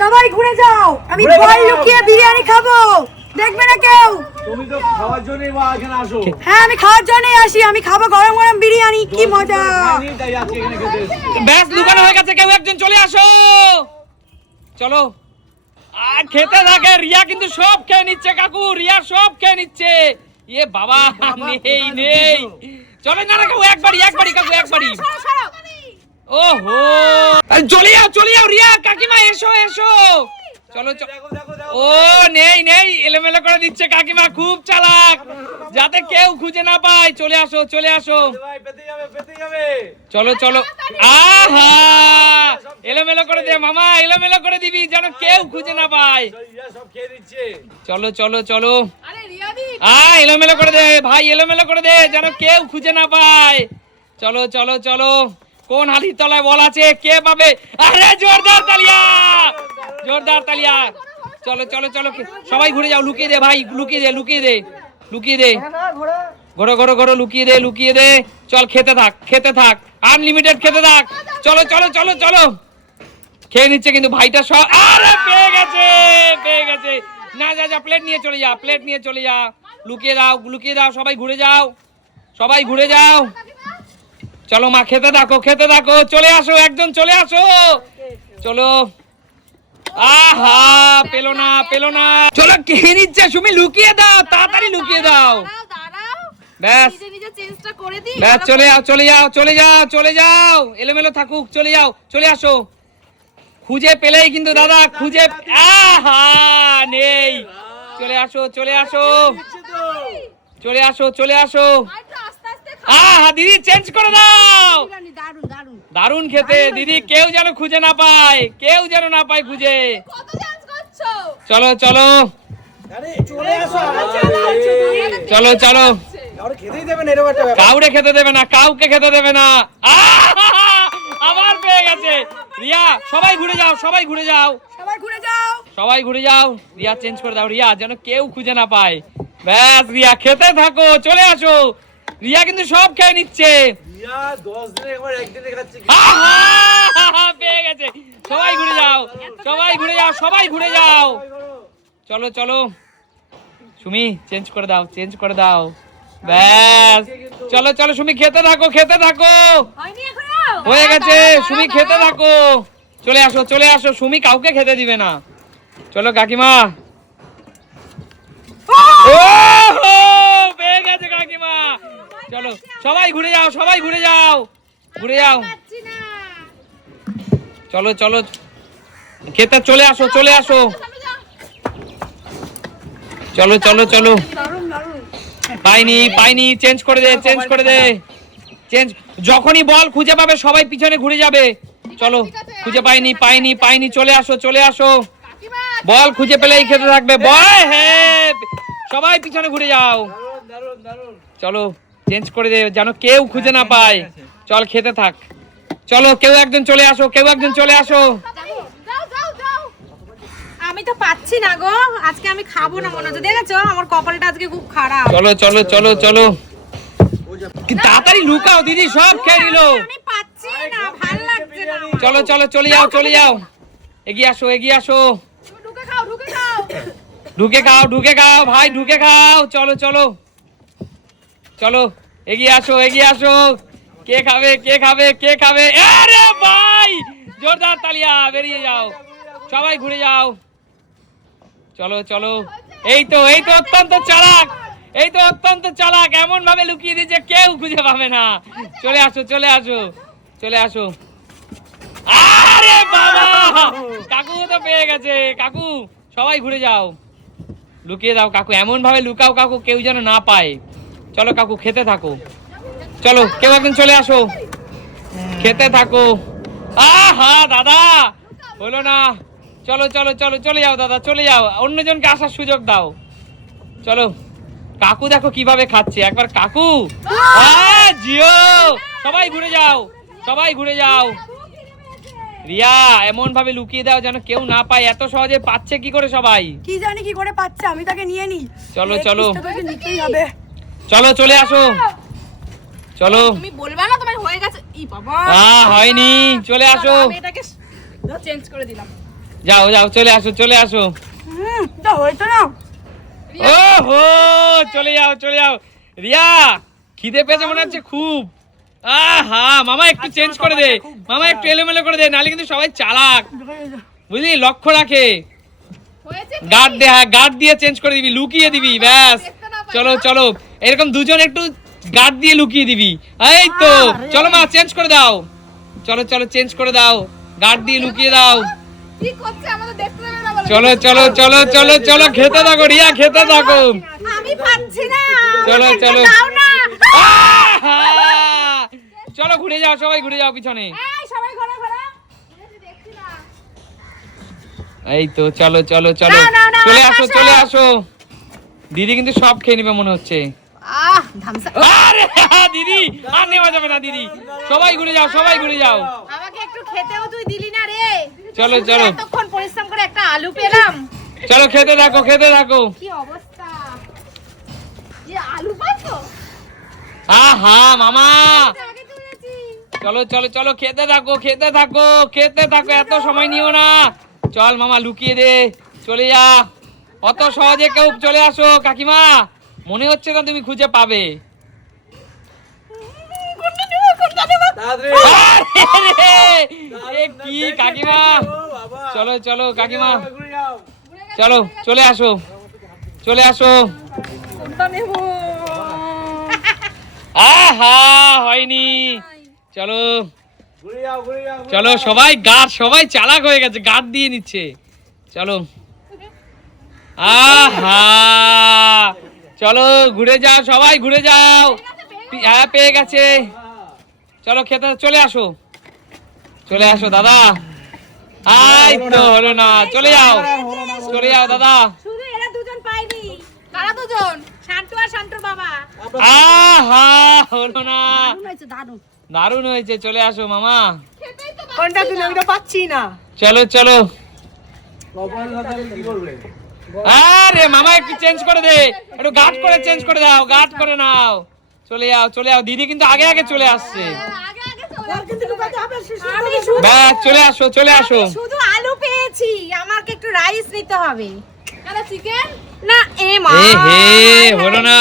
সবাই ঘুরে যাও, আমি ভয় লুকিয়ে বিরিয়ানি খাবো, দেখবে না কেউ। তুমি তো খাওয়ার জন্যই বা এখানে আসো। হ্যাঁ আমি খাওয়ার জন্যই আসি, আমি খাবো গরম গরম বিরিয়ানি, কি মজা। তাই আজকে এখানে খেতে এসেছি। ব্যাস লুকানো হয়ে গেছে, কেউ একজন চলে আসো, চলো। আর খেতে থাকে, রিয়া কিন্তু সব খেয়ে নিচ্ছে কাকু, রিয়া সব খেয়ে নিচ্ছে। এ বাবা নেই নেই, চলো না কেউ একবারই কাকু একবারই। ওহো চলে যাও রিয়া কাকিমা, এসো এসো, চলো ও নেই নেই, এলোমেলো করে দিচ্ছে কাকিমা, খুব চালাক, যাতে কেউ খুঁজে না পায়। চলে আসো ভাই পেতে যাবে। চলো চলো। আহা এলোমেলো করে দে মামা, এলোমেলো করে দিবি যেন কেউ খুঁজে না পায়। ইয়া সব খেয়ে দিচ্ছে। চলো এলোমেলো করে দে ভাই, এলোমেলো করে দে যেন কেউ খুঁজে না পায়। চলো কোন হালির তলায় বল আছে, কে পাবে? আরে জোরদার তালিয়া, চলো সবাই ঘুরে যাও, লুকিয়ে দে ভাই, লুকিয়ে দে ঘোরো লুকিয়ে দে। চল খেতে থাক আনলিমিটেড খেতে থাক। চলো খেয়ে নিচ্ছে কিন্তু ভাইটা সব। আরে পেয়ে গেছে। না যা প্লেট নিয়ে চলে যা, লুকিয়ে দাও, সবাই ঘুরে যাও। চলো মা খেতে থাকো, চলে আসো, একজন চলে আসো, চলো। আহা পেলো না, চলো খেয়ে নিচ্ছে সুমি, লুকিয়ে দাও, তাড়াতাড়ি লুকিয়ে দাও। ব্যাস চলে যাও, এলোমেলো থাকুক, চলে আসো। খুঁজে পেলেই কিন্তু দাদা, আহা নেই, চলে আসো। আহা দিদি চেঞ্জ করে দাও, দারুন খেতে দিদি, কেউ যেন খুঁজে না পায়, খুঁজে। চলো কাউকে খেতে দেবে না। আবার পেয়ে গেছে রিয়া, সবাই ঘুরে যাও, রিয়া চেঞ্জ করে দাও, রিয়া যেন কেউ খুঁজে না পায়। ব্যাস রিয়া খেতে থাকো, চলে আসো। রিয়া কিন্তু সব খেয়ে নিচ্ছে। ইয়া 10 দিনে একবার একদিনে খাচ্ছে। পেয়ে গেছে, সবাই ঘুরে যাও। চলো সুমি চেঞ্জ করে দাও। ব্যাস চলো সুমি খেতে থাকো, হয়ে গেছে। সুমি খেতে থাকো, চলে আসো। সুমি কাউকে খেতে দিবে না। চলো কাকিমা, পেয়ে গেছে কাকিমা। চলো সবাই ঘুরে যাও, চলো খেতে চলে আসো। চলো পাইনি, চেঞ্জ করে দে। যখনই বল খুঁজে পাবে সবাই পিছনে ঘুরে যাবে। চলো খুঁজে পাইনি, চলে আসো। বল খুঁজে পেলেই খেতে থাকবে, সবাই পিছনে ঘুরে যাও। চলো চেঞ্জ করে দে যেন কেউ খুঁজে না পায়। চল খেতে থাক, চলো কেউ একজন চলে আসো। আমি তো পাচ্ছি না গো, আজকে আমি খাবো না মনে হচ্ছে, দেখেছো আমার কপালটা আজকে খুব খারাপ। চলো তাড়াতাড়ি লুকাও দিদি, সব খেয়ে নিল। আমি পাচ্ছি না, ভালো লাগছে না। চলে যাও, এগিয়ে আসো। ঢুকে খাও ভাই, ঢুকে খাও। চলো এগিয়ে আসো। কে খাবে? আরে ভাই জোরদার তালিয়া, বেরিয়ে যাও, সবাই ঘুরে যাও। চলো এই তো অত্যন্ত চালাক, এমন ভাবে লুকিয়ে দিয়েছে কেউ খুঁজে পাবে না। চলে আসো। আরে বাবা কাকু তো পেয়ে গেছে। কাকু সবাই ঘুরে যাও, লুকিয়ে দাও কাকু, এমন ভাবে লুকাও কাকু কেউ যেন না পায়। চলো কাকু খেতে থাকো, চলো কেউ একজন চলে আসো, খেতে থাকো। আহা দাদা হলো না, চলে যাও দাদা, চলে যাও, অন্যজনকে আসার সুযোগ দাও। চলো কাকু দেখো কিভাবে খাচ্ছে, একবার কাকু জিও। সবাই ঘুরে যাও। রিয়া এমন ভাবে লুকিয়ে দাও যেন কেউ না পায়। এত সহজে পাচ্ছে কি করে সবাই? কি জানি কি করে পাচ্ছে, আমি তাকে নিয়ে নি। চলো নিতেই হবে। চলে আসো। তুমি বলবা না তোমার হয়ে গেছে? ই বাবা হয়নি, চলে আসো। আমি এটাকে চেঞ্জ করে দিলাম। যাও যাও চলে আসো চলে আসো। হয়েছে না ও হো চলে যাও চলে যাও। রিয়া খিদে পেয়েছে মনে হচ্ছে খুব। আহা মামা একটু চেঞ্জ করে দে, মামা একটু এলোমেলো করে দে, নাহলে কিন্তু সবাই চালাক বুঝলি, লক্ষ্য রাখে। গার্ড দে, হ্যাঁ গার্ড দিয়ে চেঞ্জ করে দিবি, লুকিয়ে দিবি ব্যাস। চলো চলো এরকম দুজন একটু গার্ড দিয়ে লুকিয়ে দিবি। এই তো চলো মা চেঞ্জ করে দাও, চলো চলো চেঞ্জ করে দাও, গার্ড দিয়ে লুকিয়ে দাও। কি করছে আমাদের দেখতে দেবে না বলে। চলো চলো চলো চলো চলো খেতে থাকো রিয়া, খেতে থাকো। আমি পাচ্ছি না চলো চলো দাও না আহা! চলো ঘুরে যাও সবাই, ঘুরে যাও পিছনে। এই সবাই ঘরে ঘরে দেখছি না। এই তো চলো চলো চলো নাও, নাও, নাও, চলে আমার আসো পাশে। চলে আসো। দিদি কিন্তু সব খেয়ে নেবে মনে হচ্ছে। ধামসা আরে দিদি আর নেওয়া যাবে না দিদি, সবাই ঘুরে যাও সবাই ঘুরে যাও। আমাকে একটু খেতেও তুই দিলি না রে। চলো চলো এতক্ষণ পরিশ্রম করে একটা আলু পেলাম। চলো খেতে থাকো খেতে থাকো। কি অবস্থা যে আলু পাচ্ছ আহা মামা আগে তুলেছি। চলো চলো চলো খেতে থাকো খেতে থাকো খেতে থাকো, এত সময় নিও না। চল মামা লুকিয়ে দে, চলে যা, অত সহজে কেউ চলে আসো। কাকিমা মনে হচ্ছে না তুমি খুঁজে পাবে। তাড়াতাড়ি। আরে রে, এ কি কাকিমা, ও বাবা। চলো চলো কাকিমা ঘুরে যাও। চলো চলে আসো চলে আসো। আহা হয়নি, চলো ঘুরে যাও ঘুরে যাও। ঘুরে চলো যাও। সবাই গার্ড, সবাই চালাক হয়ে গেছে, গার্ড দিয়ে নিচ্ছে। চলো আহা চলো ঘুরে যাও সবাই ঘুরে যাও। হ্যাঁ পেয়ে গেছে, চলো খেতে চলে আসো চলে আসো দাদা। আই তো হলো না, চলে যাও চলে যাও দাদা। শুধু এরা দুজন পাইনি। কারা দুজন? শান্তু আর শান্তুর বাবা। আহা হলো না, দারুণ হয়েছে দারুণ। দারুণ হয়েছে, চলে আসো মামা। খেতেই তো কোনটা তুই ওইটা পাচ্ছি না। চলো চলো কপাল দাদা কি করবে? আরে মামা একটু চেঞ্জ করে দে, একটু গার্ড করে চেঞ্জ করে দাও, গার্ড করে নাও। চলে যাও চলে যাও, দিদি কিন্তু আগে আগে চলে আসছে। আগে আগে চলে ওর কিন্তু লুকাতে হবে। আমি শুধু ব্যাস চলে আসো চলে আসো। শুধু আলু পেয়েছি, আমাকে একটু রাইস নিতে হবে। কারা চিকেন? না এ মা এ হে হলো না,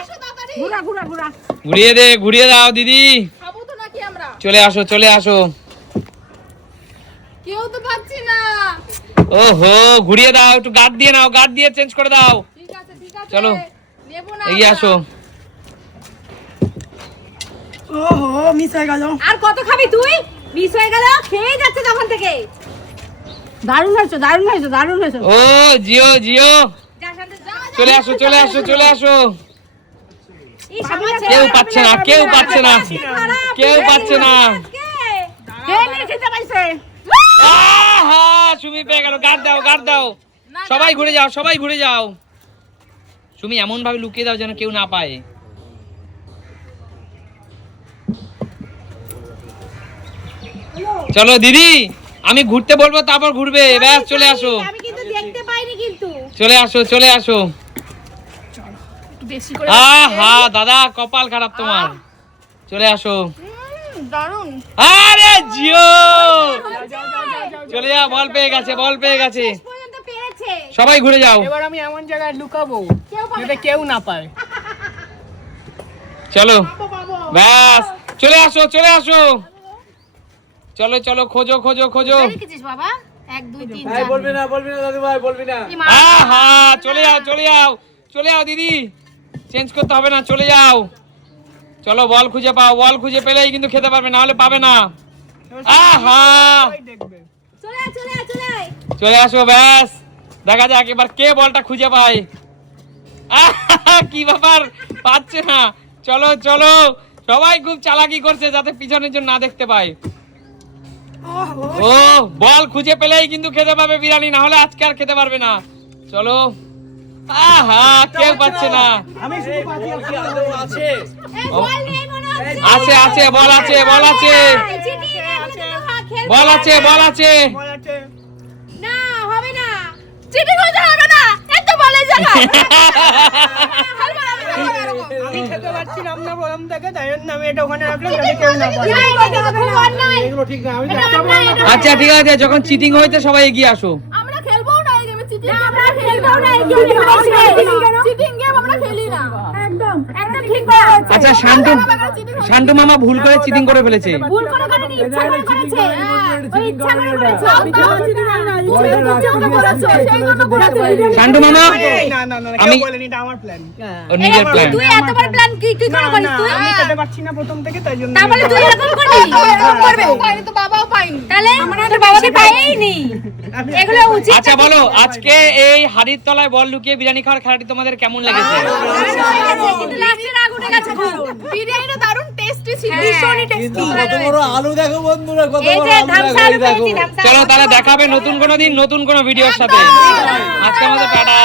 আসো তাড়াতাড়ি। ঘুরা ঘুরা ঘুরা। ঘুরিয়ে দে ঘুরিয়ে দাও দিদি। খাবো তো নাকি আমরা? চলে আসো চলে আসো। কেউ তো পাচ্ছি না। ওহো ঘুরিয়ে দাও, একটু গার্ড দিয়ে নাও, গার্ড দিয়ে চেঞ্জ করে দাও। ঠিক আছে ঠিক আছে। চলো। নেবো না এগিয়ে আমরা। আসো। ওহো মিস হয়ে গেল। আর কত খাবি তুই? মিস হয়ে গেল, খেয়ে যাচ্ছে তখন থেকে। দারুণ হয়েছে দারুণ হয়েছে দারুণ হয়েছে। ও জিও জিও যা শান্ত যা। চলে আসো চলে আসো চলে আসো। ইস, আমার কেউ ছেলে পাচ্ছে না, কেউ পাচ্ছে না, খারাপ, কেউ পাচ্ছে না। কে নিয়ে খেতে পাইছে? আহা সুমি পেয়ে গেল, গার্ড দাও গার্ড দাও। সবাই ঘুরে যাও সবাই ঘুরে যাও। সুমি এমন ভাবে লুকিয়ে দাও যেন কেউ না পায়। চলো দিদি আমি ঘুরতে বলবো তারপর ঘুরবে, ব্যাস চলে আসো আমি কিন্তু দেখতে পাইনি কিন্তু। চলে আসো চলে আসো। বেশি করে আহা দাদা কপাল খারাপ তোমার, চলে আসো। দারুন। আরে জিও চলে যা, বল পেয়ে গেছে বল পেয়ে গেছে। শেষ পর্যন্ত পেরেছে। সবাই ঘুরে যাও। এবার আমি এমন জায়গায় লুকাবো কেউ পাবে যাতে না। কেউ না পায়। চলো ব্যাস চলে আসো চলে আসো। চলো চলো খোঁজো খোঁজো খোঁজো। কোথায় রেখেছিস বাবা? 1 2 3 ভাই বলবি না দাদু ভাই বলবি না। আহা চলে যাও চলে যাও চলে যাও দিদি, চেঞ্জ করতে হবে না, চলে যাও। চলো বল খুঁজে পাও, বল খুঁজে পেলেই কিন্তু খেতে পারবে, না হলে পাবে না। আহা সবাই দেখবে। চলে আয়, চলে আয়, চলে আয়। চলে আসো ব্যাস, দেখা যাক এবার কে বলটা খুঁজে পায়। আহা, কি ব্যাপার পাচ্ছে না। চলো চলো সবাই খুব চালাকি করছে যাতে পিছনের জন্য না দেখতে পায়। ও বল খুঁজে পেলেই কিন্তু খেতে পাবে বিরিয়ানি, না হলে আজকে আর খেতে পারবে না। চলো আহা কেউ পাচ্ছে না। আমি শুধু পাচ্ছি কি আদৌ আছে? এই বল নেই মনে হচ্ছে। আছে আছে বল আছে বল আছে এই চিঠি নে, এগুলো তো খেলবো বল না। আছে বল আছে। বল আছে। না হবে না। চিঠি খুঁজতে হবে না। এই তো বলে জায়গা। আমি খেতে পারছি না, আমরা প্রথম থেকে, তাই জন্য আমি এটা ওখানে রাখলাম যাতে কেউ না পারে। এগুলো ঠিক না, আমি আচ্ছা ঠিক আছে, যখন চিটিং হয়েছে সবাই এগিয়ে আসো। আমরা খেলবো না এই গেমে চিটিং আমরা খেলবো না এই গেমে চিটিং গেম আমরা খেলি না একদম একদম ঠিক বলেছে আচ্ছা শান্তু মামা ভুল করে চিটিং করে ফেলেছে। ভুল করে করেনি, ইচ্ছা করে করেছে। ওই ইচ্ছা করে করেছে। শান্তু মামা না না না আমি- কেউ বলেনি, এটা আমার প্ল্যান। ওর নিজের প্ল্যান। তুই এতবার প্ল্যান কি তুই না করে করিস না তুই? আমি খেতে পারছি না প্রথম থেকে, তাই জন্য তাহলে তুই এরকম করবি? এরকম করবে? পাইনি তো বাবাও পাইনি তাহলে আমরা তো বাবাকে পাইনি। এগুলো উচিত। আচ্ছা বলো, আজকে এই হাড়ির তলায় বল লুকিয়ে বিরিয়ানি খাওয়ার খেলাটি তোমাদের কেমন লেগেছে? কিন্তু লাস্টে রাগ উঠে গেছে খুব। বিরিয়ানিটা দারুণ টেস্টি ছিল ভীষণই টেস্টি। কত বড় আলু দেখো বন্ধুরা, কত এই বড় যে আলু ধামসা দেখো, আলু এই দেখো। পেয়েছি, ধামসা চলো আলু। তাহলে দেখাবে নতুন কোনো দিন নতুন কোনো ভিডিওর সাথে। আজকে আমাদের টাটা।